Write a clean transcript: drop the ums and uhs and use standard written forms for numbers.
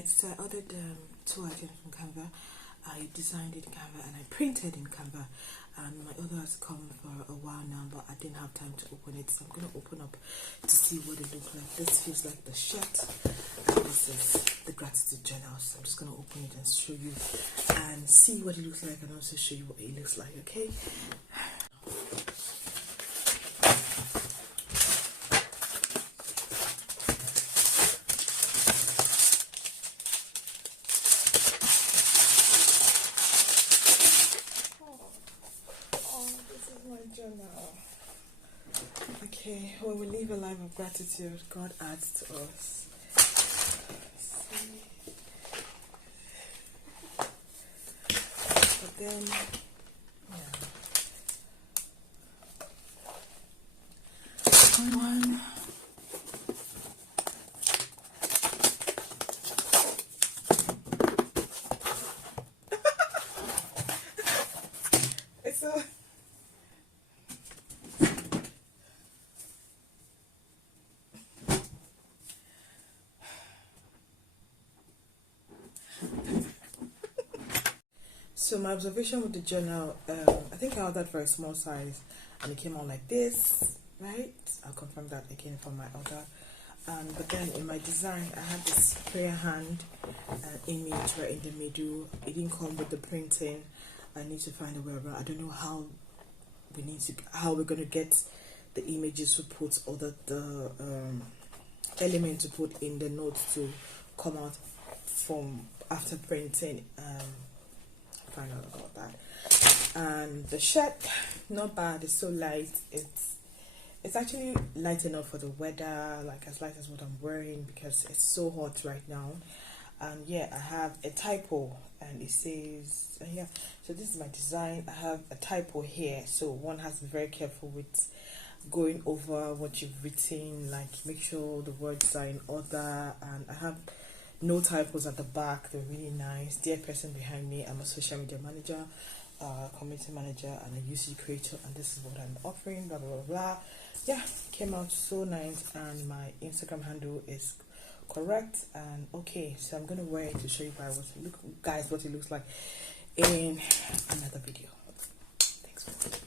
Alright, so I ordered 2 items from Canva. I designed it in Canva and I printed in Canva, and my order has come for a while now, but I didn't have time to open it, so I'm going to open up to see what it looks like. This feels like the shirt, and this is the gratitude journal, so I'm just going to open it and show you and see what it looks like, and also show you what it looks like, okay? Journal. Okay, when we live a life of gratitude, God adds to us. But then, one. It's so. So my observation with the journal, I think I ordered for a small size and it came out like this, right? I'll confirm that again for my order. But then in my design, I had this prayer hand image right in the middle. It didn't come with the printing. I need to find a way around. I don't know how we're gonna get the images to put, or the element to put in the notes to come out from after printing. Find out about that. And the shirt, not bad. It's so light. It's actually light enough for the weather, like as light as what I'm wearing, because it's so hot right now. And yeah, I have a typo, and it says yeah. So this is my design. I have a typo here, so one has to be very careful with going over what you've written. Like, make sure the words are in order. And I have no typos at the back. They're really nice. Dear person behind me, I'm a social media manager, community manager, and a UC creator, and this is what I'm offering, blah blah blah blah. Yeah, came out so nice, and my Instagram handle is correct and okay. So I'm gonna wear it to show you guys what it looks like in another video. Thanks for watching.